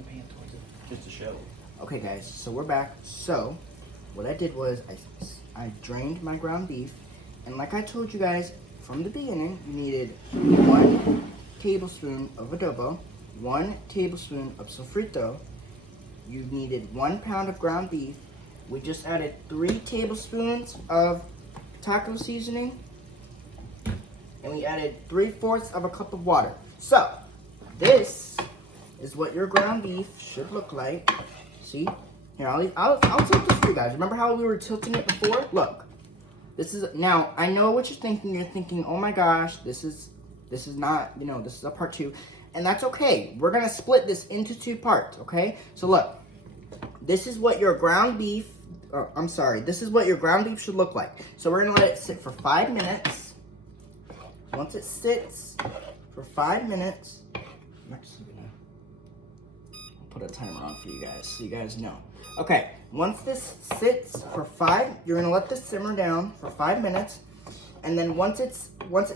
the pan towards it, just to show. Okay, guys, so we're back. So, what I did was I drained my ground beef, and like I told you guys from the beginning, you needed 1 tablespoon of adobo, 1 tablespoon of sofrito. You needed 1 pound of ground beef. We just added 3 tablespoons of taco seasoning, and we added 3/4 of a cup of water. So, this is what your ground beef should look like. See? Here, I'll tilt this for you guys. Remember how we were tilting it before? Look. This is, now, I know what you're thinking. You're thinking, oh my gosh, this is not, you know, this is a part 2. And that's okay. We're going to split this into 2 parts, okay? So look, this is what your ground beef, this is what your ground beef should look like. So we're going to let it sit for 5 minutes. Once it sits for 5 minutes, I'm actually going to put a timer on for you guys so you guys know. Okay, once this sits for 5, you're going to let this simmer down for 5 minutes. And then once it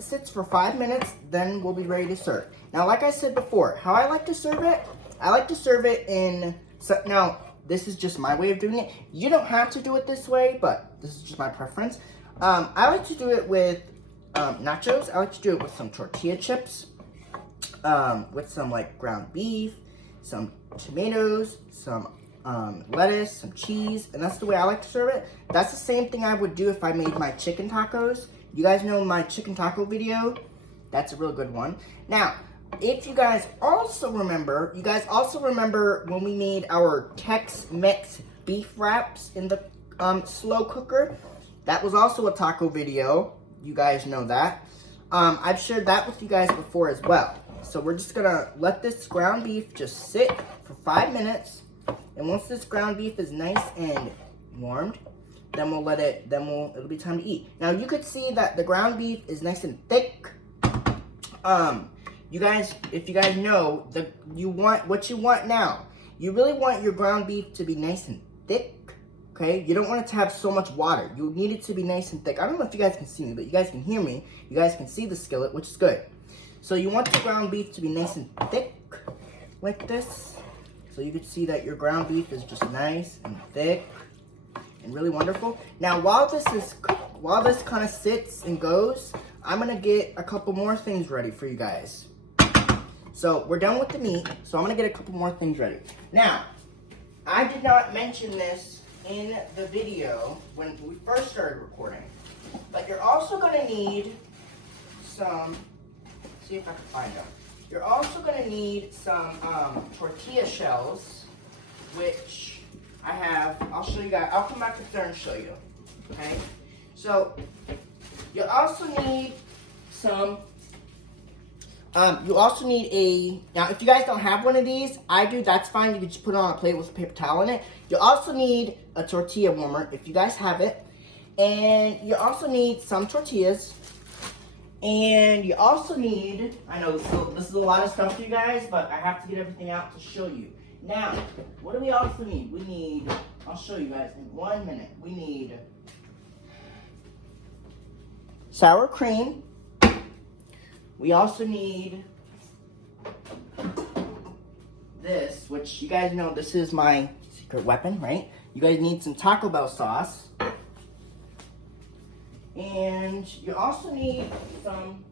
sits for 5 minutes, then we'll be ready to serve. Now, like I said before, how I like to serve it, I like to serve it in, now, this is just my way of doing it. You don't have to do it this way, but this is just my preference. I like to do it with nachos. I like to do it with some tortilla chips, with some like ground beef, some tomatoes, some lettuce, some cheese, and that's the way I like to serve it. That's the same thing I would do if I made my chicken tacos. You guys know my chicken taco video? That's a real good one. Now, if you guys also remember, when we made our Tex-Mex beef wraps in the slow cooker? That was also a taco video. You guys know that. I've shared that with you guys before as well. So we're just gonna let this ground beef just sit for 5 minutes. And once this ground beef is nice and warmed, then it'll be time to eat. Now you could see that the ground beef is nice and thick. If you guys know, what you want now. You really want your ground beef to be nice and thick, okay? You don't want it to have so much water. You need it to be nice and thick. I don't know if you guys can see me, but you guys can hear me. You guys can see the skillet, which is good. So you want the ground beef to be nice and thick, like this. So you can see that your ground beef is just nice and thick and really wonderful. Now, while this kind of sits and goes, I'm gonna get a couple more things ready for you guys. So we're done with the meat, so I'm gonna get a couple more things ready. Now, I did not mention this in the video when we first started recording, but you're also gonna need some, see if I can find them. You're also gonna need some tortilla shells, which I have. I'll show you guys. I'll come back up there and show you. Okay. So you also need some. You also need now if you guys don't have one of these, I do. That's fine. You can just put it on a plate with a paper towel in it. You also need a tortilla warmer if you guys have it, and you also need some tortillas. And you also need, I know this is a lot of stuff for you guys, but I have to get everything out to show you. Now, what do we also need? We need, I'll show you guys in 1 minute. We need sour cream. We also need this, which you guys know this is my secret weapon, right? You guys need some Taco Bell sauce. And you also need some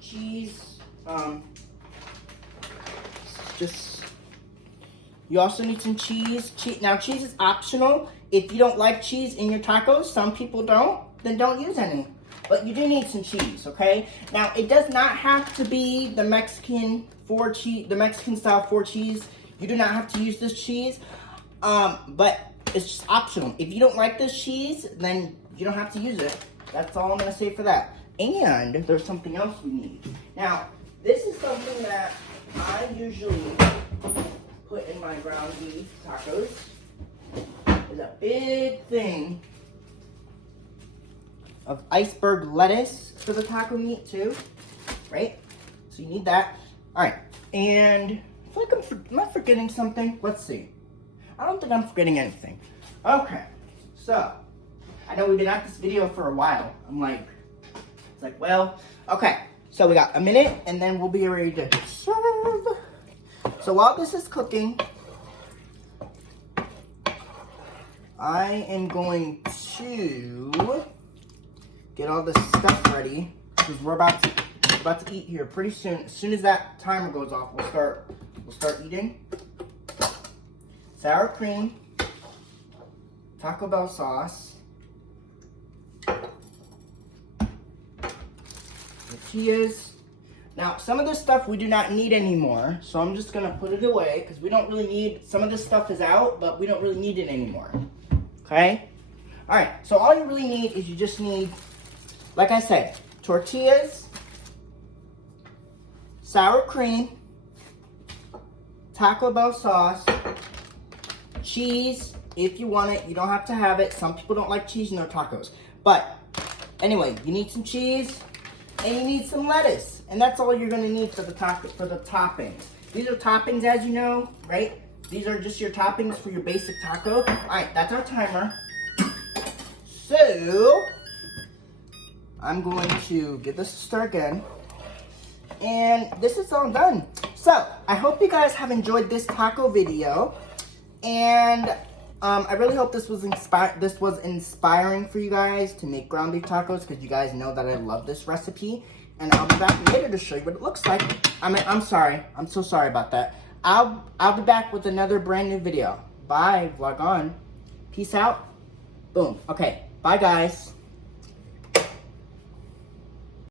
cheese. You also need some cheese. Now, cheese is optional. If you don't like cheese in your tacos, some people don't, then don't use any. But you do need some cheese, okay? Now, it does not have to be the Mexican style 4 cheese. You do not have to use this cheese, but it's just optional. If you don't like this cheese, then you don't have to use it. That's all I'm gonna say for that. And there's something else we need. Now, this is something that I usually put in my ground beef tacos. There's a big thing of iceberg lettuce for the taco meat too, right? So you need that. All right, and I feel like am I forgetting something? Let's see. I don't think I'm forgetting anything. Okay, so I know we've been at this video for a while. It's like, well, okay. So we got a minute, and then we'll be ready to serve. So while this is cooking, I am going to get all this stuff ready because we're about to eat here pretty soon. As soon as that timer goes off, we'll start eating. Sour cream, Taco Bell sauce, tortillas. Now, some of this stuff we do not need anymore, so I'm just gonna put it away because we don't really need, some of this stuff is out, but we don't really need it anymore, okay? All right, so all you really need is you just need, like I said, tortillas, sour cream, Taco Bell sauce, cheese, if you want it. You don't have to have it. Some people don't like cheese in their tacos. But anyway, you need some cheese and you need some lettuce. And that's all you're gonna need for the toppings. These are toppings, as you know, right? These are just your toppings for your basic taco. All right, that's our timer. So, I'm going to give this a stir again. And this is all done. So, I hope you guys have enjoyed this taco video. And I really hope this was inspiring for you guys to make ground beef tacos, because you guys know that I love this recipe. And I'll be back later to show you what it looks like. I'm sorry. I'm so sorry about that. I'll be back with another brand new video. Bye, vlog on. Peace out. Boom. Okay. Bye, guys.